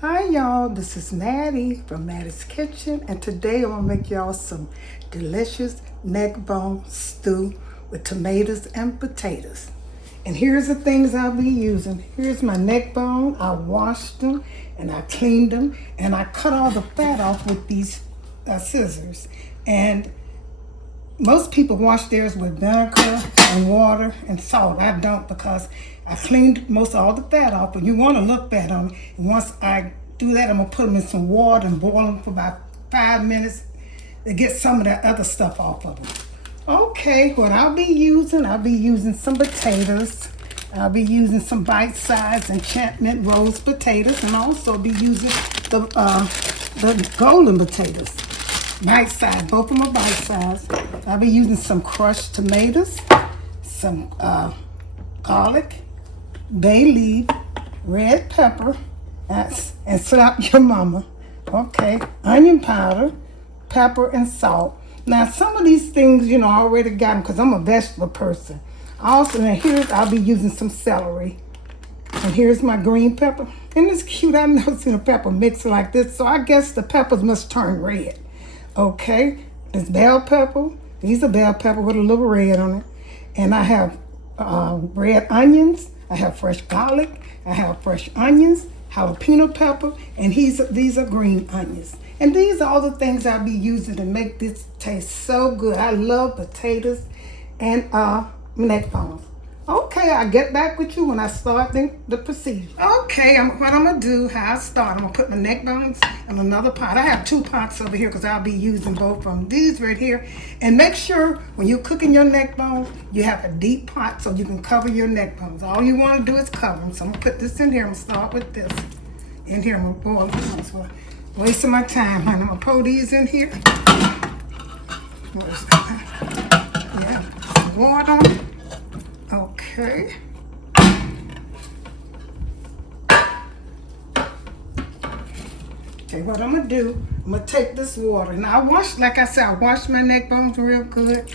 Hi y'all, this is Mattie from Mattie's Kitchen, and today I'm gonna make y'all some delicious neck bone stew with tomatoes and potatoes. And here's the things I'll be using. Here's my neck bone. I washed them and I cleaned them and I cut all the fat off with these scissors. And most people wash theirs with vinegar and water and salt. I don't, because I cleaned most all the fat off, but you want to look fat on it. And once I do that, I'm going to put them in some water and boil them for about 5 minutes to get some of that other stuff off of them. Okay, what I'll be using some potatoes. I'll be using some bite-sized enchantment rose potatoes, and also be using the golden potatoes. Bite size, both of them are bite size. I'll be using some crushed tomatoes, some garlic, bay leaf, red pepper, and slap your mama. Okay, onion powder, pepper, and salt. Now, some of these things, I already got them because I'm a vegetable person. Also, now here's, I'll be using some celery. And here's my green pepper. And it's cute, I've never seen a pepper mixed like this, so I guess the peppers must turn red. Okay, this bell pepper. These are bell pepper with a little red on it. And I have red onions. I have fresh garlic. I have fresh onions, jalapeno pepper, and these are green onions. And these are all the things I'll be using to make this taste so good. I love potatoes and neck bones. Okay, I'll get back with you when I start the procedure. Okay, what I'm going to do, how I start, I'm going to put my neck bones in another pot. I have 2 pots over here because I'll be using both of them. These right here. And make sure when you're cooking your neck bones, you have a deep pot so you can cover your neck bones. All you want to do is cover them. So I'm going to put this in here. I'm going to start with this. In here, I'm going to boil this one. Wasting my time, honey. I'm going to pour these in here. Where's that? Yeah, water. Okay. Okay, what I'm gonna do, I'm gonna take this water. Now like I said, I washed my neck bones real good,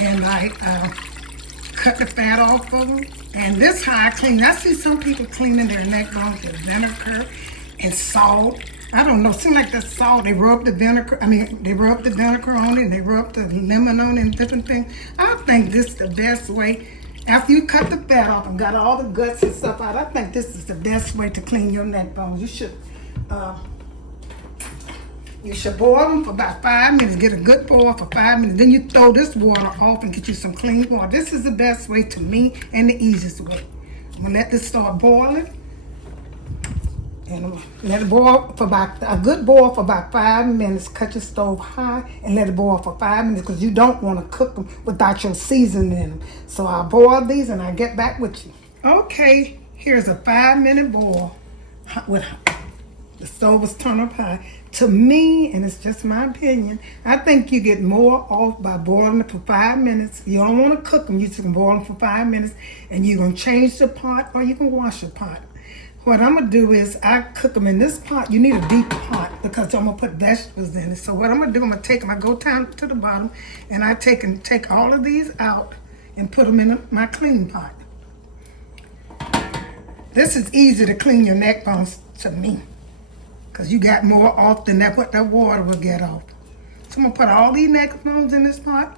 and I cut the fat off of them. And this how I clean. I see some people cleaning their neck bones with vinegar and salt. I don't know, seems like the salt, they rub the vinegar, they rub the vinegar on it, and they rub the lemon on it and different things. I think this is the best way. After you cut the fat off and got all the guts and stuff out, I think this is the best way to clean your neck bones. You should boil them for about 5 minutes. Get a good boil for 5 minutes. Then you throw this water off and get you some clean water. This is the best way to me and the easiest way. I'm gonna let this start boiling. And I'm gonna let it boil for a good boil for about 5 minutes. Cut your stove high and let it boil for 5 minutes because you don't want to cook them without your seasoning in them. So I'll boil these and I'll get back with you. Okay, here's a 5-minute boil with the stove was turned up high. To me, and it's just my opinion, I think you get more off by boiling it for 5 minutes. You don't want to cook them. You just can boil them for 5 minutes, and you're going to change the pot or you can wash the pot. What I'm going to do is I cook them in this pot. You need a deep pot because I'm going to put vegetables in it. So what I'm going to do, I'm going to take them, I go down to the bottom, and I take all of these out and put them in my clean pot. This is easy to clean your neck bones to me because you got more off than what that water will get off. So I'm going to put all these neck bones in this pot.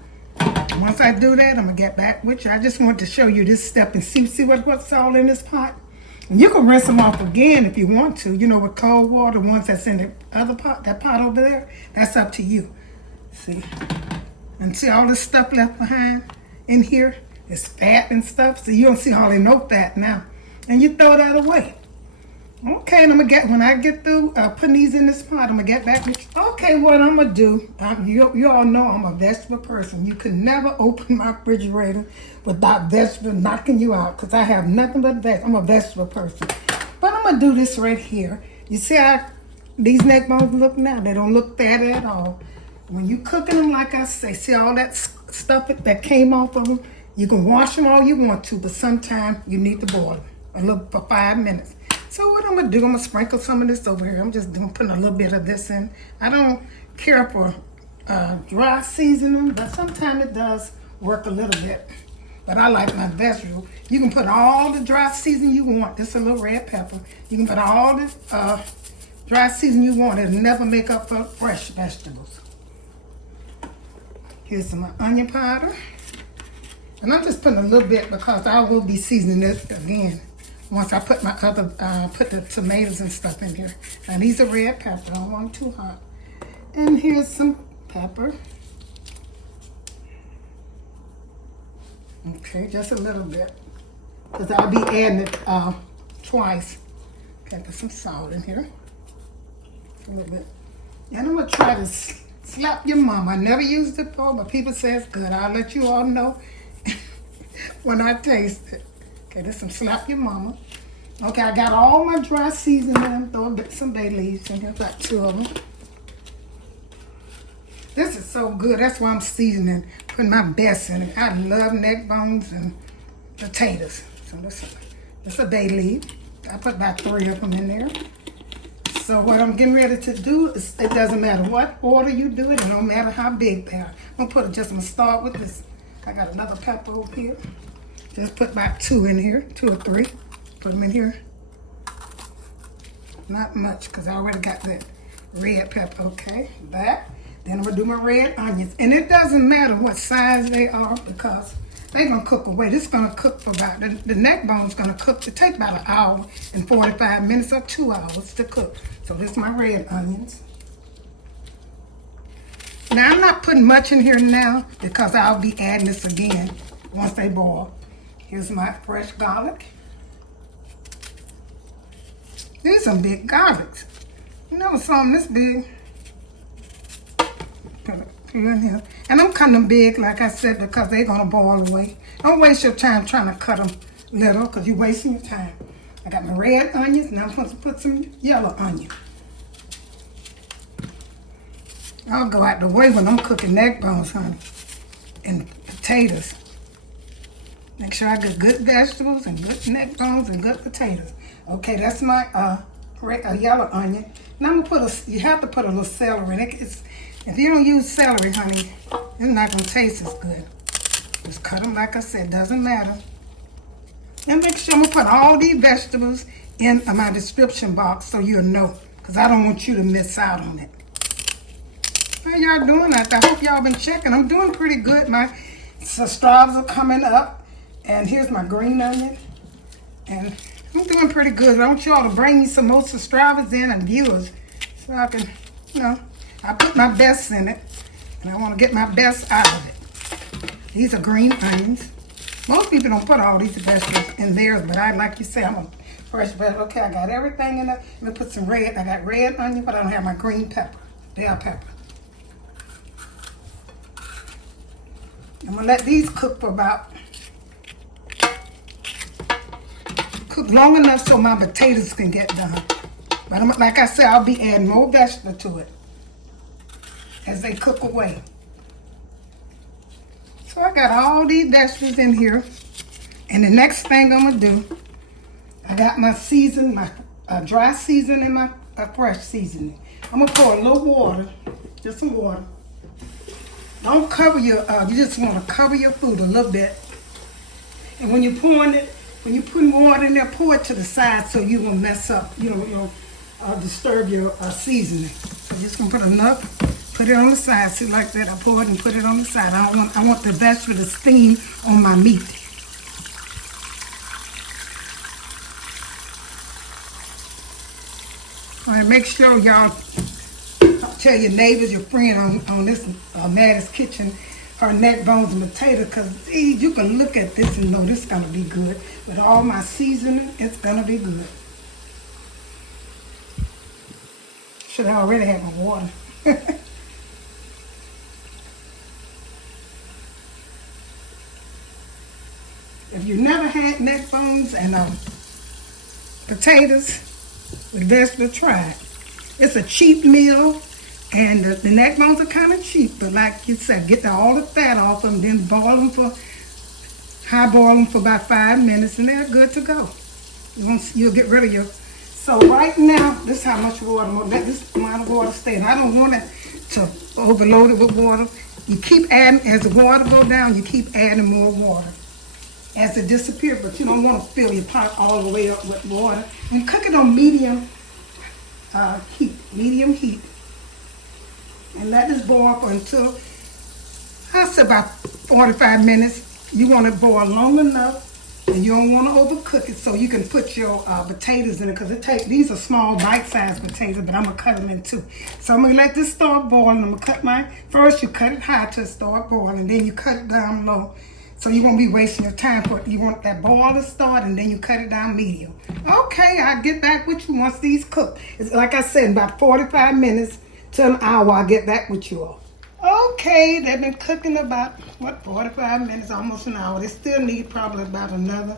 Once I do that, I'm going to get back with you. I just want to show you this step and see what's all in this pot. And you can rinse them off again if you want to, with cold water. Once that's in the other pot, that pot over there, that's up to you. See? And see all this stuff left behind in here? It's fat and stuff, so you don't see hardly no fat now. And you throw that away. Okay, and when I get through putting these in this pot, I'm gonna get back with you. Okay, what I'm gonna do, you all know I'm a vegetable person. You can never open my refrigerator without vegetables knocking you out, because I have nothing but vegetables. I'm a vegetable person. But I'm gonna do this right here. You see how these neck bones look now? They don't look fat at all. When you cooking them, like I say, see all that stuff that came off of them? You can wash them all you want to, but sometimes you need to boil them for 5 minutes. So what I'm going to do, I'm going to sprinkle some of this over here. I'm just putting a little bit of this in. I don't care for dry seasoning, but sometimes it does work a little bit. But I like my vegetable. You can put all the dry seasoning you want. Just a little red pepper. You can put all this dry season you want. It'll never make up for fresh vegetables. Here's some onion powder. And I'm just putting a little bit because I will be seasoning this again once I put my other, put the tomatoes and stuff in here. Now these are red pepper, I don't want them too hot. And here's some pepper. Okay, just a little bit. Because I'll be adding it twice. Okay, put some salt in here. A little bit. And I'm going to try to slap your mama. I never used it before, but people say it's good. I'll let you all know when I taste it. Okay, there's some slap your mama. Okay, I got all my dry seasoning. I'm throwing some bay leaves in here. Got 2 of them. This is so good. That's why I'm seasoning, putting my best in it. I love neck bones and potatoes. So this a bay leaf. I put about 3 of them in there. So what I'm getting ready to do is, it doesn't matter what order you do it, it don't matter how big they are. I'm gonna start with this. I got another pepper over here. Just put about 2 in here, 2 or 3. Put them in here. Not much, because I already got that red pepper, okay? That. Then I'm gonna do my red onions. And it doesn't matter what size they are because they're gonna cook away. This is gonna cook for about, the neck bone's gonna cook to take about 1 hour and 45 minutes or 2 hours to cook. So this is my red onions. Now I'm not putting much in here now because I'll be adding this again once they boil. Here's my fresh garlic. These are some big garlics. You never saw them this big. Put it in here. And I'm cutting them big, like I said, because they're gonna boil away. Don't waste your time trying to cut them little, because you're wasting your time. I got my red onions, now I'm supposed to put some yellow onion. I'll go out the way when I'm cooking neck bones, honey, and potatoes. Make sure I get good vegetables and good neck bones and good potatoes. Okay, that's my yellow onion. Now I'm gonna put you have to put a little celery in it. If you don't use celery, honey, it's not gonna taste as good. Just cut them like I said, doesn't matter. And make sure I'm gonna put all these vegetables in my description box so you'll know, because I don't want you to miss out on it. How y'all doing? I hope y'all been checking. I'm doing pretty good. My subscribers are coming up. And here's my green onion. And I'm doing pretty good. I want y'all to bring me some more subscribers in and viewers so I can, I put my best in it. And I want to get my best out of it. These are green onions. Most people don't put all these vegetables in theirs, but like you say, I'm a fresh vegetable. Okay, I got everything in there. Let me put some red. I got red onion, but I don't have my green pepper, bell pepper. I'm going to let these cook for cook long enough so my potatoes can get done. But like I said, I'll be adding more vegetable to it as they cook away. So I got all these vegetables in here. And the next thing I'm going to do, I got my season, my dry season and my fresh seasoning. I'm going to pour a little water, just some water. Don't cover your, you just want to cover your food a little bit. And when you're pouring it, when you put water in there, pour it to the side so you won't mess up, you know, disturb your seasoning. So just gonna put enough, put it on the side, see like that. I pour it and put it on the side. I want the vegetable to steam on my meat. All right, make sure y'all tell your neighbors, your friend on this Mattie's Kitchen, her neck bones and potato, because you can look at this and know this is going to be good. With all my seasoning, it's going to be good. Should I already have my water. If you never had neck bones and potatoes with vegetables, try it. It's a cheap meal. And the neck bones are kind of cheap, but like you said, get all the fat off them, then boil them high boil them for about 5 minutes, and they're good to go. You'll get rid of your. So right now, this is how much water I'm gonna let this amount of water stay. And I don't want it to overload it with water. You keep adding, as the water goes down, you keep adding more water as it disappears, but you don't want to fill your pot all the way up with water. And cook it on medium heat, medium heat. And let this boil for until, I say about 45 minutes. You want it boil long enough and you don't want to overcook it, so you can put your potatoes in it, because these are small bite-sized potatoes, but I'm going to cut them in two. So I'm going to let this start boiling. I'm going to cut first you cut it high till it start boiling, then you cut it down low. So you won't be wasting your time for it. You want that boil to start, and then you cut it down medium. Okay, I'll get back with you once these cook. It's like I said, about 45 minutes to an hour, I'll get back with you all. Okay, they've been cooking about, 45 minutes, almost an hour. They still need probably about another,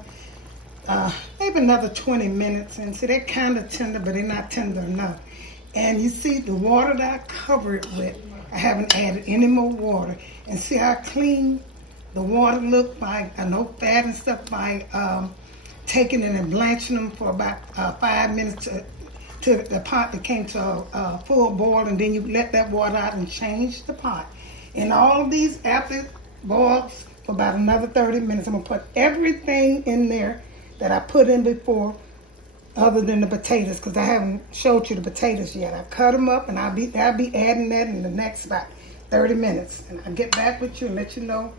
maybe another 20 minutes. And see, they're kind of tender, but they're not tender enough. And you see the water that I cover it with, I haven't added any more water. And see how clean the water look like, no fat and stuff, by taking it and blanching them for about 5 minutes to the pot that came to a full boil, and then you let that water out and change the pot. And all of these, after it boils for about another 30 minutes, I'm gonna put everything in there that I put in before, other than the potatoes, because I haven't showed you the potatoes yet. I cut them up, and I'll be adding that in the next about 30 minutes. And I'll get back with you and let you know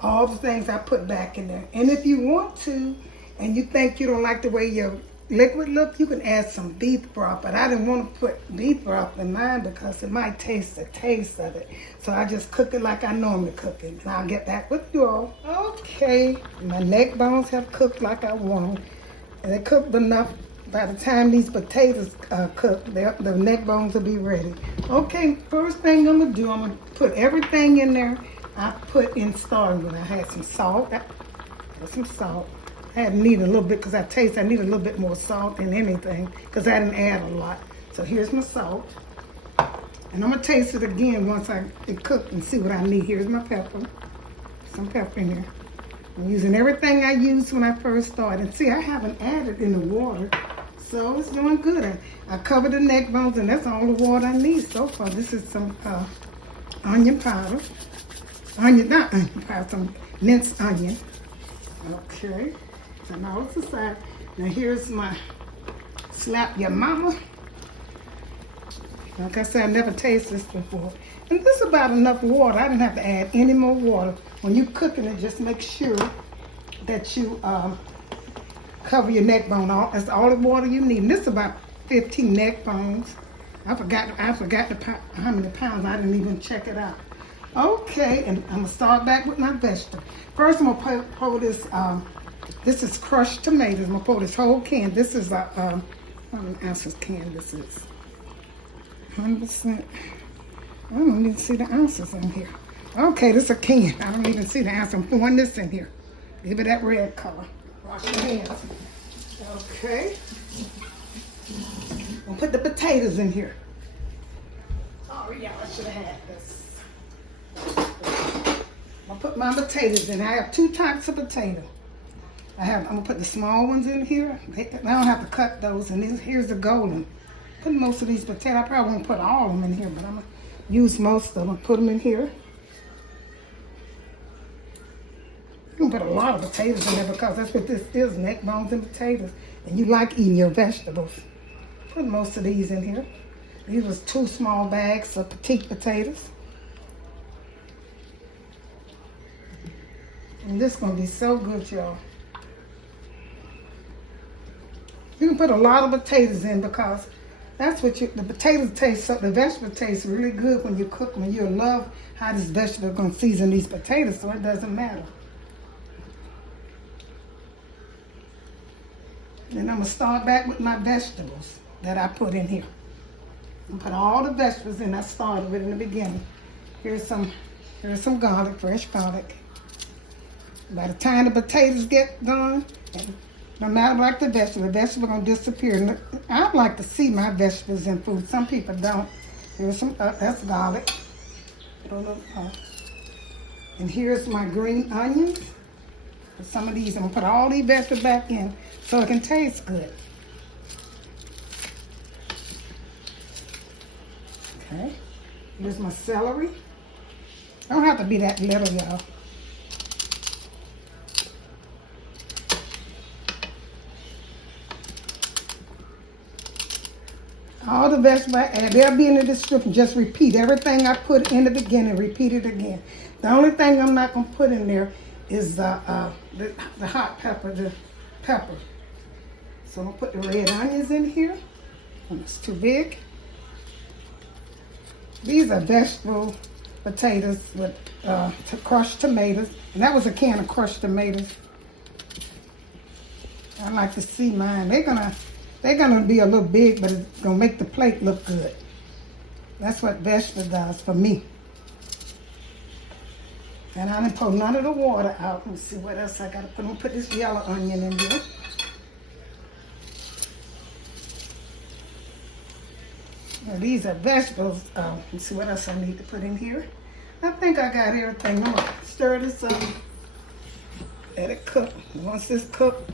all the things I put back in there. And if you want to, and you think you don't like the way your liquid look, you can add some beef broth, but I didn't want to put beef broth in mine because it might taste the taste of it. So I just cook it like I normally cook it, and I'll get back with you all. Okay, my neck bones have cooked like I want them, and they cooked enough. By the time these potatoes cook, the neck bones will be ready. Okay, first thing I'm gonna do, I'm gonna put everything in there I put in starting. I had some salt. I need a little bit, because I need a little bit more salt than anything, because I didn't add a lot. So here's my salt. And I'm going to taste it again once it cooked and see what I need. Here's my pepper. Some pepper in here. I'm using everything I used when I first started. And see, I haven't added any water, so it's doing good. I covered the neck bones, and that's all the water I need so far. This is some onion powder. Not onion powder, some minced onion. Okay. So now it's aside. Now here's my slap your mama. Like I said, I never tasted this before. And this is about enough water. I didn't have to add any more water. When you're cooking it, just make sure that you cover your neck bone. That's all the water you need. And this is about 15 neck bones. I forgot how many pounds. I didn't even check it out. Okay, and I'm gonna start back with my vegetable. First, I'm gonna pour this. This is crushed tomatoes. I'm gonna pour this whole can. This is how many ounces can this is? 100%. I don't even see the ounces in here. Okay, this is a can. I don't even see the ounces. I'm pouring this in here. Give it that red color. Wash your hands. Okay. I'm gonna put the potatoes in here. Oh yeah, I should have had this. I'm gonna put my potatoes in. I have two types of potato. I'm gonna put the small ones in here. I don't have to cut those. And here's the golden. Put most of these potatoes. I probably won't put all of them in here, but I'm gonna use most of them. Put them in here. You can put a lot of potatoes in there, because that's what this is, neck bones and potatoes. And you like eating your vegetables. Put most of these in here. These was 2 small bags of petite potatoes. And this is gonna be so good, y'all. You can put a lot of potatoes in, because that's what the potatoes taste. The vegetable tastes really good when you cook them. You'll love how this vegetable is gonna season these potatoes, so it doesn't matter. And I'm gonna start back with my vegetables that I put in here. I'm gonna put all the vegetables in I started with in the beginning. Here's some garlic, fresh garlic. By the time the potatoes get done, no matter like the vegetable gonna disappear. I like to see my vegetables in food. Some people don't. Here's some, that's garlic. And here's my green onions. Some of these, I'm gonna put all these vegetables back in so it can taste good. Okay, here's my celery. Don't have to be that little, y'all. All the vegetables I add, they'll be in the description. Just repeat everything I put in the beginning, repeat it again. The only thing I'm not going to put in there is the hot pepper, the pepper. So I'm going to put the red onions in here. And it's too big. These are vegetable potatoes with crushed tomatoes. And that was a can of crushed tomatoes. I like to see mine. They're gonna be a little big, but it's gonna make the plate look good. That's what vegetable does for me. And I didn't pour none of the water out. Let me see what else I gotta put. I'm gonna put this yellow onion in here. Now these are vegetables. Let's see what else I need to put in here. I think I got everything. I'm gonna stir this up. Let it cook. Once this cooked,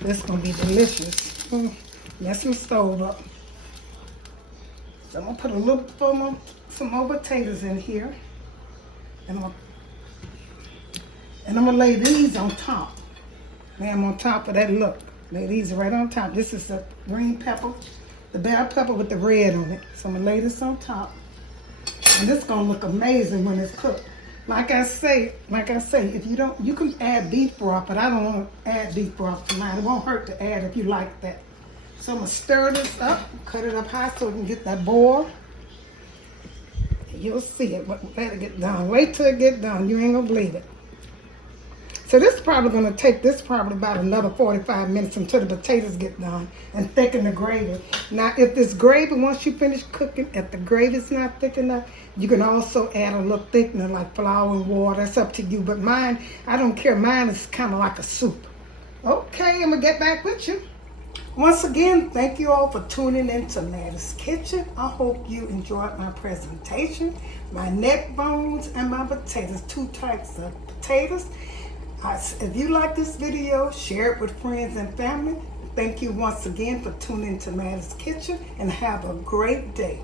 this is gonna be delicious. Mess my stove up. So I'm gonna put a little some more potatoes in here. And I'm gonna lay these on top. Lay them on top of that look. Lay these right on top. This is the green pepper, the bell pepper with the red on it. So I'm gonna lay this on top. And this is gonna look amazing when it's cooked. Like I say, if you don't, you can add beef broth, but I don't want to add beef broth to mine. It won't hurt to add if you like that. So I'm gonna stir this up, cut it up high so it can get that boil. You'll see it, but let it get done. Wait till it get done. You ain't gonna believe it. So this is probably gonna take about another 45 minutes until the potatoes get done and thicken the gravy. Now, if this gravy, once you finish cooking, if the gravy's not thick enough, you can also add a little thickener like flour and water. It's up to you. But mine, I don't care. Mine is kind of like a soup. Okay, I'm gonna get back with you. Once again, thank you all for tuning in to Mattie's Kitchen. I hope you enjoyed my presentation, my neck bones, and my potatoes. 2 types of potatoes. If you like this video, share it with friends and family. Thank you once again for tuning in to Mattie's Kitchen, and have a great day.